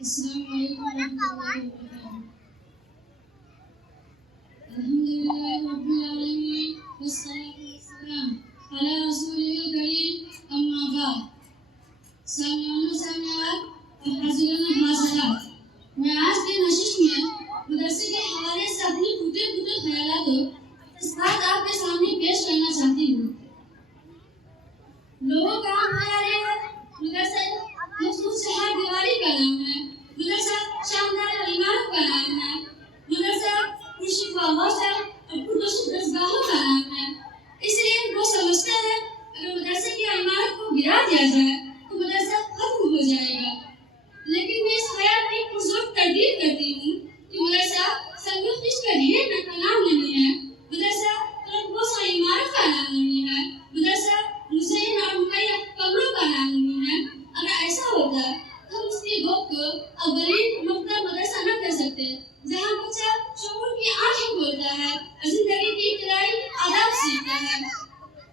السلام علیکم ورحمۃ اللہ وبرکاتہ۔ الحمد للہ رب العالمین والصلاۃ والسلام علی رسولہ الکریم اما بعد۔ سامعین و سامعات اور حاضرین و حاضرات، میں آج کے نشست میں مدرسے کے حوالے سے اپنے ٹوٹے خیالات و احساسات آپ کے سامنے پیش کرنا چاہتی ہوں۔ لوگوں کا عام خیال ہے مدرسہ مخصوص چہار دیواری کا نام ہے، مدرسہ شاندار عمارت کا نام ہے، مدرسہ پرشید و غوثہ اور پردوش درسگاہوں کا نام ہے۔ اس لیے وہ سمجھتے ہیں اگر مدرسے کی عمارت کو گرا دیا جائے تو مدرسہ ختم ہو جائے گا، لیکن میں اس خیال کی پرزور تردید کرتی ہوں کہ مدرسہ سنگ خشت کا ڈھیر کا نام نہیں ہے، مدرسہ تلفظ و عمارت کا نام نہیں ہے، مدرسہ مزین اور مکیف کمروں کا نام نہیں ہے۔ اگر ایسا ہوتا تو ہم اس کی گوپ کو اولین نقطہ مدرسہ نہ کہہ سکتے، جہاں بچہ شعور کی آنکھیں کھولتا ہے اور زندگی کی ابتدائی آداب سیکھتا ہے۔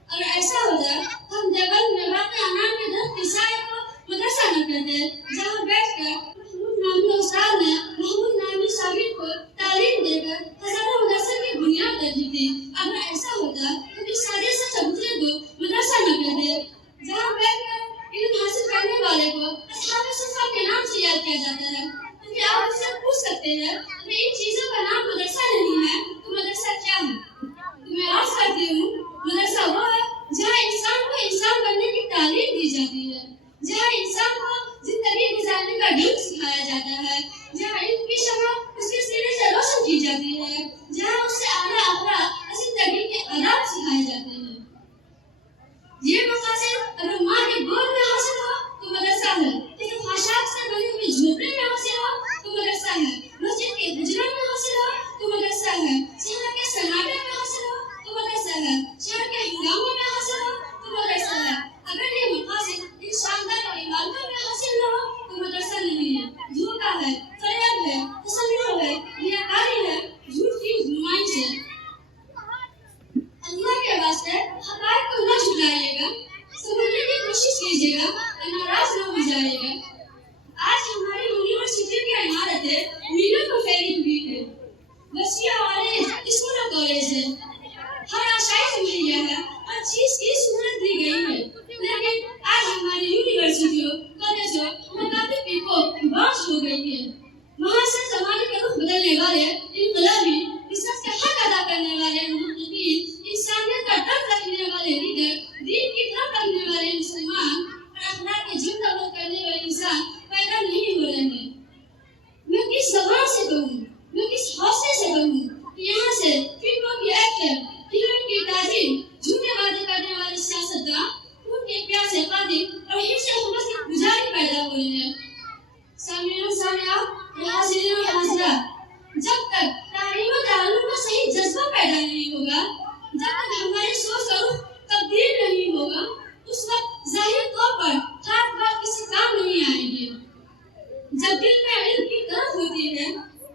اگر ایسا ہوتا ہم دیوبند میں واقع انار کے درخت کے سائے کو مدرسہ نہ کہتے، جہاں بیٹھ کر محمود نامی استاد نے محمود نامی شاگرد کو تعلیم دے کر ہزاروں مدرسے کی بنیاد رکھی تھی۔ اگر ایسا ہوتا تو اس سادے سے چبوترے کو مدرسہ نہ کہتے، جہاں بیٹھ کر علم حاصل کرنے والے کو اصحاب صفا کے نام سے یاد کیا جاتا ہے۔ تو کیا آپ مجھ سے پوچھ سکتے ہیں کہ ان چیزوں کا نام مدرسہ نہیں ہے تو مدرسہ کیا ہے؟ تو میں عرض کرتی ہوں، مدرسہ وہ ہے جہاں انسان کو انسان بننے کی تعلیم دی جاتی ہے، جہاں انسان کو زندگی گزارنے کا ڈھنگ سکھایا جاتا ہے، جہاں علم کی شمع اس کے سینے سے روشن کی جاتی ہے، جہاں اس سے اعلیٰ اخلاق اور زندگی کے آداب سکھائے جاتے ہیں۔ یہ مقاصد اگر ماں کے گود میں حاصل ہو تو مدرسہ ہے، لیکن خاشاک سے بنی ہوئی جھوپڑی میں حاصل ہو تو مدرسہ ہے، مسجد کے حجرے میں حاصل ہو تو مدرسہ ہے، شہر کے سناٹے میں حاصل ہو تو مدرسہ ہے، شہر کے ہنگاموں میں حاصل ہو تو مدرسہ ہے۔ اگر یہ مقاصد ان شاندار عمارتوں میں حاصل نہ ہو تو مدرسہ نہیں ہے، دھوکہ ہے، فریب ہے، تسلط ہے، ریاکاری ہے، جھوٹ کی نمائش ہے۔ اللہ کے واسطے حقائق کو نہ جھٹلائیے گا، سمجھنے کی کوشش کیجیے گا اور ناراض نہ ہو جائے گا۔ آج ہماری یونیورسٹی کی عمارتیں میلوں کو پھیلی ہوئی ہے، وسیع والے اسکول اور کالج ہیں، ہر آشائش مہیا ہے، ہر چیز کی سہولت دی گئی ہے، لیکن آج ہماری یونیورسٹیوں کالجوں میں کافی پیپو باش ہو گئی ہے۔ وہاں سے زمانے کا رخ بدلنے والے انقلابی، عزت کا حق ادا کرنے والے محققین، انسانیت کا درد رکھنے والے لیڈر، دین کی طرف رکھنے والے مسلمان اور اخلاق کے جھنڈا بلند کرنے والے انسان پیدا نہیں ہو رہے ہیں۔ میں کس زبان سے کہوں، میں کس حوصلے سے کہوں کہ یہاں سے فلموں کی ایکٹر، ہیروئن کی تاجر، جھوٹے وعدے کرنے والے سیاستدان، خون کے پیاسے قاتل اور حفظ حرمت کے پجاری پیدا ہوئے ہیں۔ سامعین و سامعات، حاضرین و حاضرات، جب تک تعلیم و تعلم کا صحیح جذبہ پیدا نہیں ہوگا، جب تک ہماری سوچ کا رخ تبدیل نہیں ہوگا، اس وقت ظاہری طور پر ہاتھ بات کسی کام نہیں آئیں گے۔ جب دل میں علم کی طرف ہوتی ہے،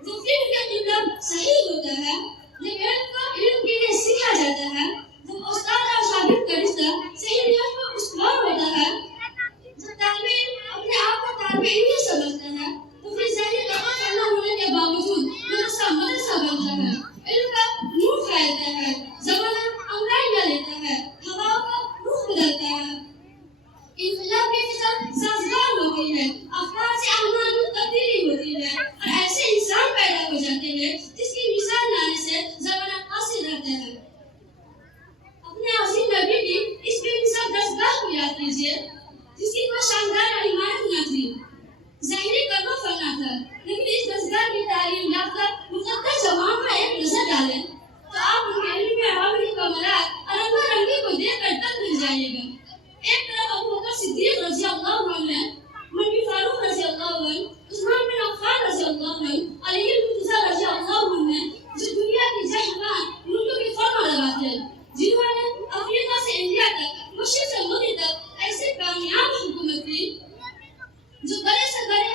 جب فکر کا قبلہ صحیح ہوتا ہے، جب علم کو علم کے لیے سیکھا جاتا ہے، جب استاد اور شاگرد کا رشتہ صحیح نہج پر استوار ہوتا ہے، جب طالب علم اپنے آپ کو طالب علم سمجھتا ہے، تو پھر ظاہری طاقت نہ ہونے کے باوجود مدرسہ بنتا ہے، علم کا نور پھیلتا ہے، زمانہ انگڑائیاں لیتا ہے، ہواؤں کا رخ بدلتا ہے، انقلاب کی فضا سازگار ہوتی ہے، افراد سے اعمال میں تبدیلی ہوتی ہے اور ایسے انسان پیدا ہو جاتے ہیں جس کی مثال لانے سے زمانہ حاصل رہتا ہے۔ اپنے عظیم نبی کی اس بے مثال درسگاہ کو یاد کیجیے، جس کی کوئی شاندار عمارت نہ تھی، ظاہری کرو فنا تھا، لیکن اس درسگاہ کی تعلیم یافتہ مقدس جوان پر ایک نظر ڈالیں تو آپ ان کے علم میں روانی کمالات اور رنگا رنگی کو دیکھ کر تک رہ جائیے گا۔ ایک طرف ابو بکر صدیق رضی اللہ عنہ، عمر فاروق رضی اللہ عنہ، عثمان بن عفان رضی اللہ عنہ، علی مرتضیٰ رضی اللہ عنہ، جو دنیا کی جہاں ملکوں کی فرما لگاتے، جنہوں نے افریقہ سے انڈیا تک، مشرق سے مغرب تک ایسے کامیاب حکومت کی جو بڑے سے بڑے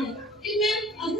ہے۔ علم